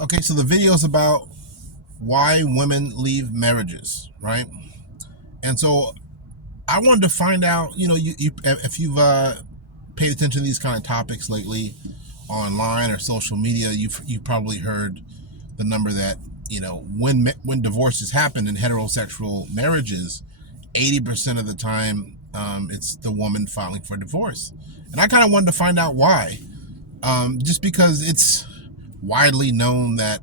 Okay, so the video is about why women leave marriages, right? And so I wanted to find out, if you've paid attention to these kind of topics lately online or social media, you've probably heard the number that when divorces happen in heterosexual marriages, 80% of the time it's the woman filing for divorce, and I kind of wanted to find out why. Just because it's widely known that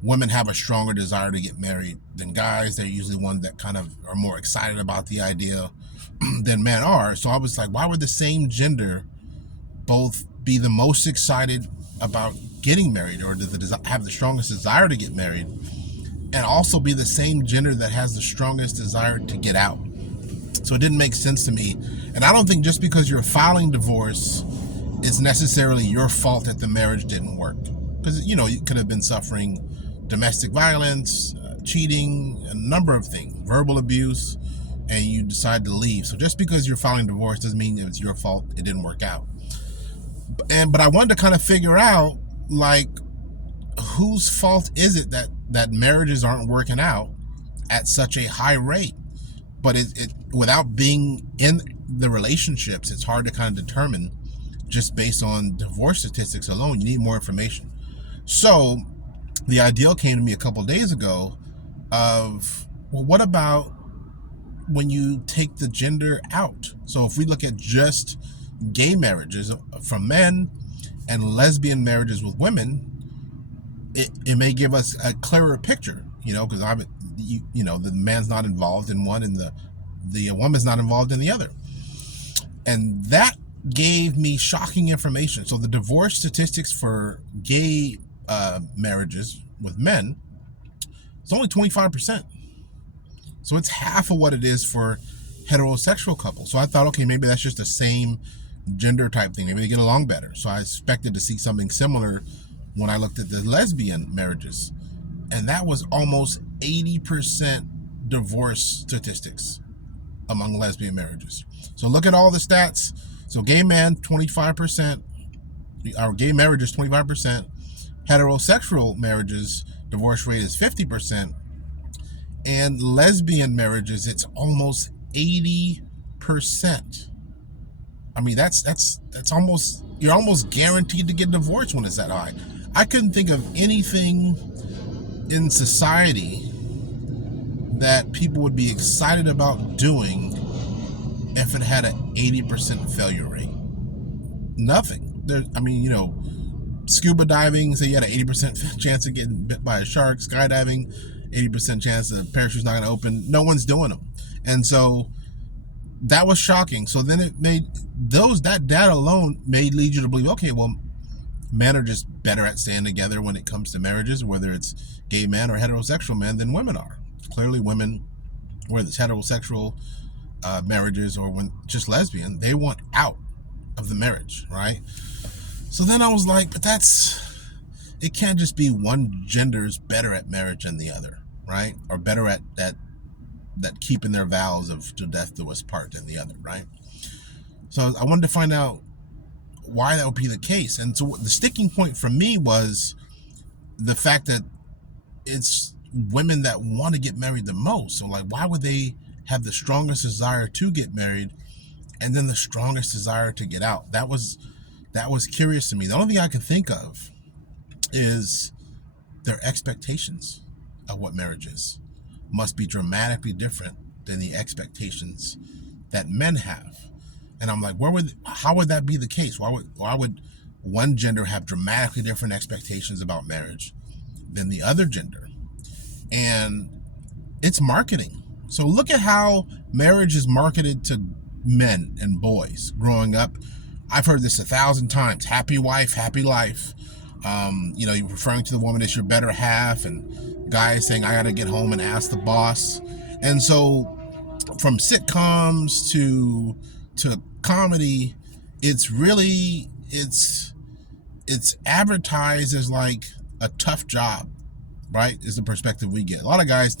women have a stronger desire to get married than guys. They're usually ones that kind of are more excited about the idea than men are. So I was like, why would the same gender both be the most excited about getting married, or have the strongest desire to get married, and also be the same gender that has the strongest desire to get out? So it didn't make sense to me. And I don't think just because you're filing divorce, it's necessarily your fault that the marriage didn't work. Because, you could have been suffering domestic violence, cheating, a number of things, verbal abuse, and you decide to leave. So just because you're filing divorce doesn't mean it's your fault it didn't work out. But I wanted to kind of figure out, like, whose fault is it that marriages aren't working out at such a high rate? But it without being in the relationships, it's hard to kind of determine just based on divorce statistics alone. You need more information. So the ideal came to me a couple of days ago of, well, what about when you take the gender out? So if we look at just gay marriages from men and lesbian marriages with women, it may give us a clearer picture, because the man's not involved in one and the woman's not involved in the other. And that gave me shocking information. So the divorce statistics for gay marriages with men, it's only 25%. So it's half of what it is for heterosexual couples. So I thought, okay, maybe that's just the same gender type thing. Maybe they get along better. So I expected to see something similar when I looked at the lesbian marriages. And that was almost 80% divorce statistics among lesbian marriages. So look at all the stats. So gay men, 25%. Our gay marriages, 25%. Heterosexual marriages, divorce rate is 50%. And lesbian marriages, it's almost 80%. I mean, that's almost, you're almost guaranteed to get divorced when it's that high. I couldn't think of anything in society that people would be excited about doing if it had an 80% failure rate. Nothing. Scuba diving, say you had an 80% chance of getting bit by a shark. Skydiving, 80% chance the parachute's not going to open. No one's doing them. And so that was shocking. So then it made that data alone made lead you to believe, okay, well, men are just better at staying together when it comes to marriages, whether it's gay men or heterosexual men, than women are. Clearly women, whether it's heterosexual marriages or when just lesbian, they want out of the marriage, right? So then I was like, but it can't just be one gender's better at marriage than the other, right? Or better at that keeping their vows of to death do us part than the other, right? So I wanted to find out why that would be the case. And so the sticking point for me was the fact that it's women that want to get married the most. So like, why would they have the strongest desire to get married and then the strongest desire to get out? That was curious to me. The only thing I can think of is their expectations of what marriage is must be dramatically different than the expectations that men have. And I'm like, how would that be the case? Why would one gender have dramatically different expectations about marriage than the other gender? And it's marketing. So look at how marriage is marketed to men and boys growing up. I've heard this 1,000 times. Happy wife, happy life. You're referring to the woman as your better half, and guys saying, I got to get home and ask the boss. And so from sitcoms to comedy, it's advertised as like a tough job, right? Is the perspective we get. A lot of guys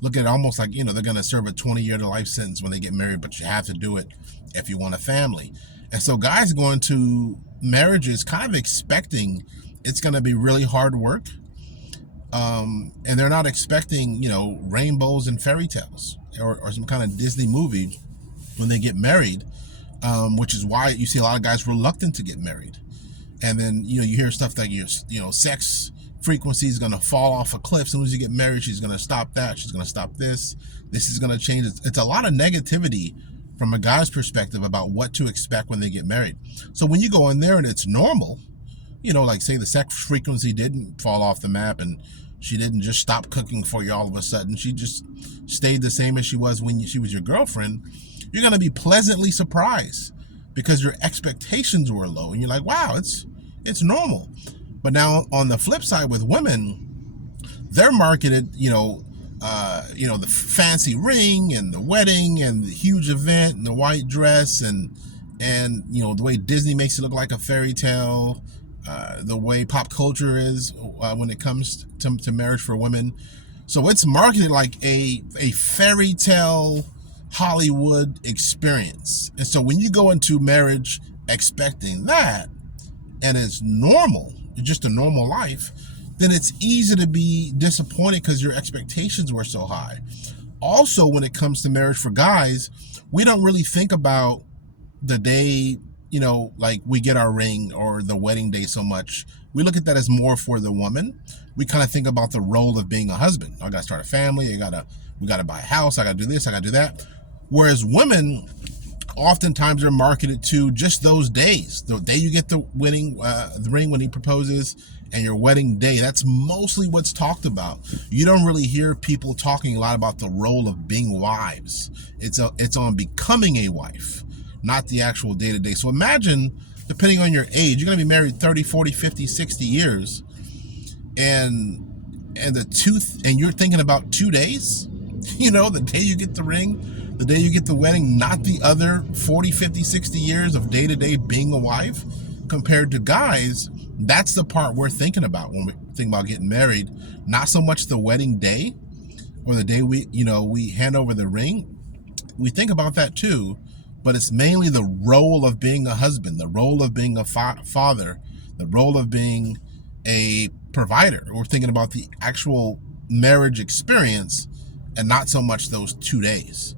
look at it almost like, they're going to serve a 20-year to life sentence when they get married, but you have to do it if you want a family. And so guys go into marriages kind of expecting it's going to be really hard work And they're not expecting, rainbows and fairy tales or some kind of Disney movie when they get married, which is why you see a lot of guys reluctant to get married. And then, you hear stuff like sex frequency is going to fall off a cliff. As soon as you get married, she's going to stop that. She's going to stop this. This is going to change. It's a lot of negativity from a guy's perspective about what to expect when they get married. So when you go in there and it's normal, like say the sex frequency didn't fall off the map and she didn't just stop cooking for you all of a sudden. She just stayed the same as she was when she was your girlfriend. You're going to be pleasantly surprised because your expectations were low. And you're like, wow, it's normal. But now on the flip side with women, they're marketed, the fancy ring and the wedding and the huge event and the white dress and the way Disney makes it look like a fairy tale, the way pop culture is when it comes to marriage for women. So it's marketed like a fairy tale Hollywood experience. And so when you go into marriage expecting that, and it's normal, it's just a normal life, then it's easy to be disappointed because your expectations were so high. Also, when it comes to marriage for guys, we don't really think about the day, like we get our ring or the wedding day so much. We look at that as more for the woman. We kind of think about the role of being a husband. I got to start a family. We got to buy a house. I got to do this. I got to do that. Whereas women, oftentimes are marketed to just those days. The day you get the ring when he proposes and your wedding day, that's mostly what's talked about. You don't really hear people talking a lot about the role of being wives. It's on becoming a wife, not the actual day-to-day. So imagine, depending on your age, you're going to be married 30, 40, 50, 60 years, and you're thinking about 2 days, the day you get the ring, the day you get the wedding, not the other 40, 50, 60 years of day-to-day being a wife. Compared to guys, that's the part we're thinking about when we think about getting married. Not so much the wedding day or the day we hand over the ring. We think about that too, but it's mainly the role of being a husband, the role of being a father, the role of being a provider. We're thinking about the actual marriage experience and not so much those 2 days.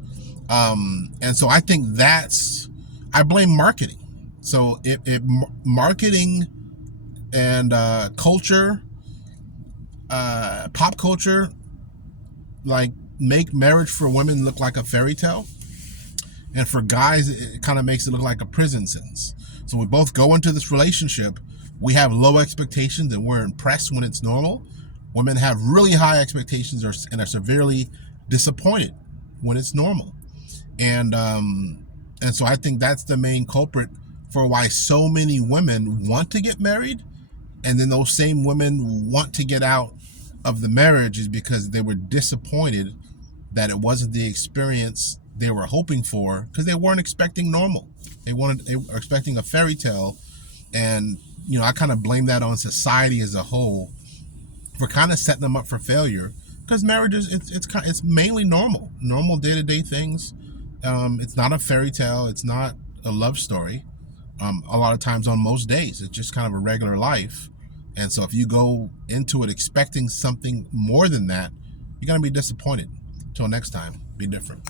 And so I think I blame marketing. So if marketing and culture, pop culture, like make marriage for women look like a fairy tale, and for guys it kind of makes it look like a prison sentence. So we both go into this relationship, we have low expectations and we're impressed when it's normal. Women have really high expectations and are severely disappointed when it's normal. And so I think that's the main culprit for why so many women want to get married, and then those same women want to get out of the marriage, is because they were disappointed that it wasn't the experience they were hoping for, because they weren't expecting normal. They were expecting a fairy tale. And I kind of blame that on society as a whole for kind of setting them up for failure, because marriage is it's mainly normal day-to-day things. It's not a fairy tale. It's not a love story. A lot of times on most days, it's just kind of a regular life. And so if you go into it expecting something more than that, you're going to be disappointed. Until next time, be different.